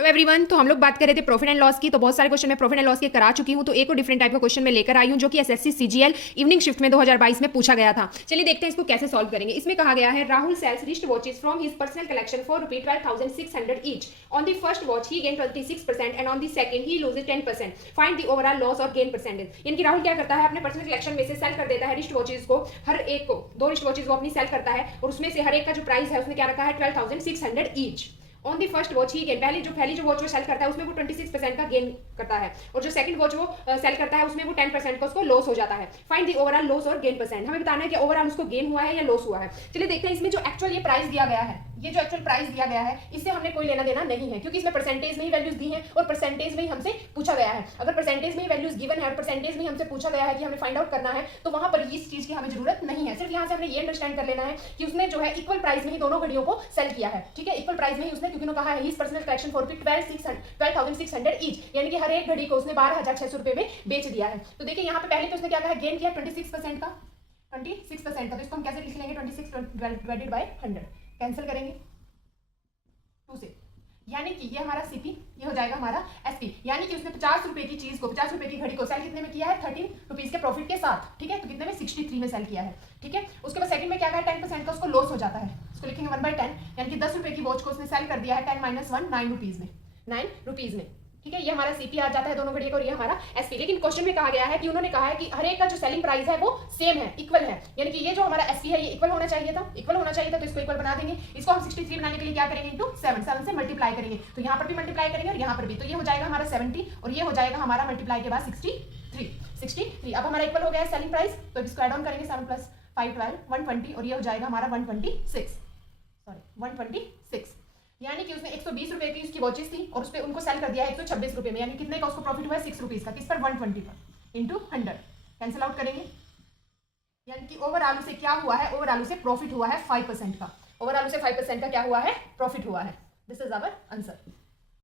Hello everyone. तो हम लोग बात कर रहे थे प्रॉफिट एंड लॉस की। तो बहुत सारे क्वेश्चन मैं प्रॉफिट एंड लॉस के करा चुकी हूं, तो एक और डिफरेंट टाइप का क्वेश्चन मैं लेकर आई हूं जो कि एसएससी सीजीएल इवनिंग शिफ्ट में 2022 में पूछा गया था। चलिए देखते हैं इसको कैसे सॉल्व करेंगे। इसमें कहा गया है Rahul sells wrist watches from his personal collection for ₹12,600 each. On the first watch he gains 26% and on the second he loses 10%। Find the overall loss और गेन परसेंटेज। यानी कि राहुल क्या करता है, अपने पर्सनल कलेक्शन में से सेल कर देता है रिस्ट वॉचेस को, हर एक को 2 रिस्ट वॉचेस वो अपनी सेल करता है और उसमें से हर एक का जो प्राइस है उसने क्या रखा है 12,600 each. On the first watch he gain, पहली जो वॉच वो सेल करता है उसमें वो 26% का गेन करता है और जो सेकंड वॉच वो सेल करता है उसमें वो 10% का उसको लॉस हो जाता है। फाइंड दी ओवरऑल लॉस और गेन परसेंट। हमें बताना है कि ओवरऑल उसको गेन हुआ है या लॉस हुआ है। चलिए देखते हैं इसमें जो एक्चुअल ये प्राइस दिया गया है, ये जो एक्चुअल प्राइस दिया गया है इससे हमने कोई लेना देना नहीं है क्योंकि इसमें परसेंटेज में ही वैल्यूज दी हैं और परसेंटेज में ही हमसे पूछा गया है। अगर परसेंटेज में ही वैल्यूज गिवन है और परसेंटेज में ही हमसे पूछा गया है कि हमें फाइंड आउट करना है तो वहां पर इस चीज की हमें जरूरत नहीं है। सिर्फ यहाँ से हमें ये अंडरस्टैंड कर लेना है कि उसने जो है इक्वल प्राइस में ही दोनों घड़ियों को सेल किया है। ठीक है, इक्वल प्राइस में ही उसने, क्योंकि उन्होंने कहा है पर्सनल कलेक्शन फॉर 12,600 ईच, यानी कि हर एक घड़ी को उसने 12,600 रुपए में बेच दिया है। तो देखिए यहाँ पे पहले तो उसने क्या कहा, गेन किया 26% का, 26% का। तो इसको हम कैसे लिख लेंगे, 26 डिवाइडेड बाय 100, कैंसिल करेंगे 2 से, यानी कि ये हमारा सीपी, ये हो जाएगा हमारा एसपी। यानी कि उसने 50 रुपए की चीज को, 50 रुपए की घड़ी को सेल कितने में किया है, 13 रुपीज के प्रॉफिट के साथ। ठीक है, तो कितने में, 63 में सेल किया है। ठीक है, उसके बाद सेकंड में क्या है, 10% का उसको लॉस हो जाता है। इसको लिखेंगे 1/10, यानी कि 10 रुपए की वॉच को उसने सेल कर दिया है 10 - 1 9 रुपीज में, 9 रुपीज में। ठीक है, ये हमारा सीपी आ जाता है दोनों घड़ियों को और ये हमारा एसपी। लेकिन क्वेश्चन में कहा गया है कि उन्होंने कहा है कि हर एक का जो सेलिंग प्राइस है वो सेम है, इक्वल है, यानी कि ये जो हमारा एसपी है ये इक्वल होना चाहिए था, इक्वल होना चाहिए था। तो इसको इक्वल बना देंगे। इसको हम 63 बनाने के लिए क्या करेंगे, इंटू 7 से मल्टीप्लाई करेंगे। तो यहाँ पर भी मल्टीप्लाई करेंगे और यहाँ पर भी, तो ये हो जाएगा हमारा 70 और ये हो जाएगा हमारा मल्टीप्लाई के बाद 63। अब हमारा इक्वल हो गया है सेलिंग प्राइस, तो इसको एड ऑन करेंगे 7 + 5 12 120 और ये हो जाएगा हमारा 126, यानी कि उसने 120 रुपए की उसकी वॉचेस थी और उस पर उनको सेल कर दिया है 126 रुपए में, यानी कितने का उसको प्रॉफिट हुआ है, 6 रुपीज का। किस पर, 120 पर, इंटू 100, कैंसिल आउट करेंगे। यानी कि ओवर आलू से क्या हुआ है, ओवर आलू से प्रॉफिट हुआ है 5% का, ओवर आलू से 5% का क्या हुआ है, प्रॉफिट हुआ है। This is our answer.